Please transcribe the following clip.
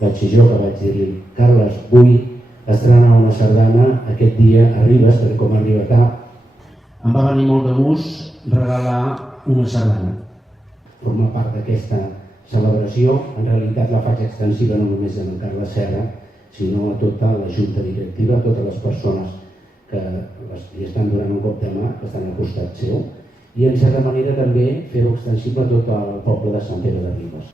vaig ser jo que vaig dir-li: Carles, vull estrenar una sardana aquest dia a Ribes, perquè com a ribetà em va venir molt de gust regalar una sardana. Forma part d'aquesta celebració, en realitat la faig extensiva no només a en Carles Serra, sinó a tota la junta directiva, a totes les persones que li estan donant un cop de mà, que estan al costat seu, i en certa manera també fer-ho extensible a tot el poble de Sant Pere de Ribes.